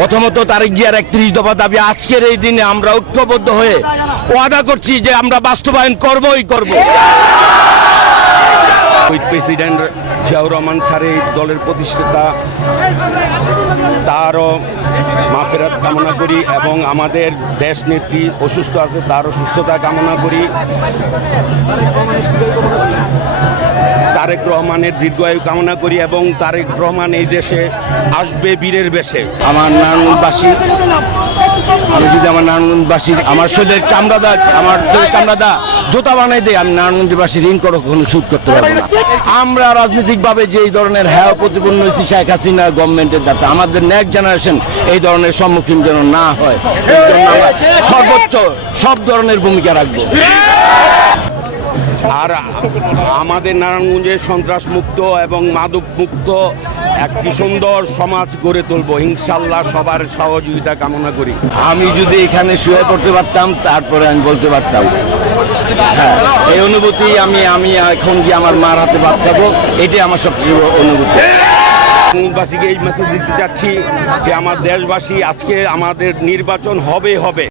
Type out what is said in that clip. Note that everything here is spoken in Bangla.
প্রথমত তারেক জিয়ার একত্রিশ দফা দাবি, আজকের এই দিনে আমরা ঐক্যবদ্ধ হয়ে ওয়াদা করছি যে আমরা বাস্তবায়ন করবই করব। ওই প্রেসিডেন্ট জিয়াউর রহমান স্যার দলের প্রতিষ্ঠাতা, তারও মাফেরাত কামনা করি এবং আমাদের দেশ নেত্রী অসুস্থ আছে, তারও সুস্থতা কামনা করি। তারেক রহমানের দীর্ঘায়ু কামনা করি এবং তারেক রহমান এই দেশে আসবে বীরের বেশে। আমার নারায়ণগঞ্জবাসী, আমি যদি আমার নারায়ণগঞ্জবাসী, আমার শরীরের চামড়াদা, আমার শরীরের চামড়াদা জুতা বানাই দেয়, আমি নারায়ণগঞ্জবাসী ঋণ করে কখনো সুদ করতে পারব না। আমরা রাজনৈতিকভাবে যে এই ধরনের হ্যাঁ প্রতিপন্ন হয়েছি শেখ হাসিনা গভর্নমেন্টের দ্বারা আমাদের নেক্সট জেনারেশন এই ধরনের সম্মুখীন যেন না হয় সর্বোচ্চ সব ধরনের ভূমিকা রাখব। আর আমাদের নারায়ণগঞ্জে সন্ত্রাস মুক্ত এবং মাদক মুক্ত একটি সুন্দর সমাজ গড়ে তুলব। ইনশাল্লাহ সবার সহযোগিতা কামনা করি। আমি যদি এখানে শুয়ে পড়তে পারতাম তারপরে আমি বলতে পারতাম। হ্যাঁ এই অনুভূতি আমি আমি এখন গিয়ে আমার মার হাতে ভাত খাব। এটাই আমার সবচেয়ে অনুভূতি। বাসীকে এই মেসেজ দিতে চাচ্ছি যে আমার দেশবাসী আজকে আমাদের নির্বাচন হবে হবে।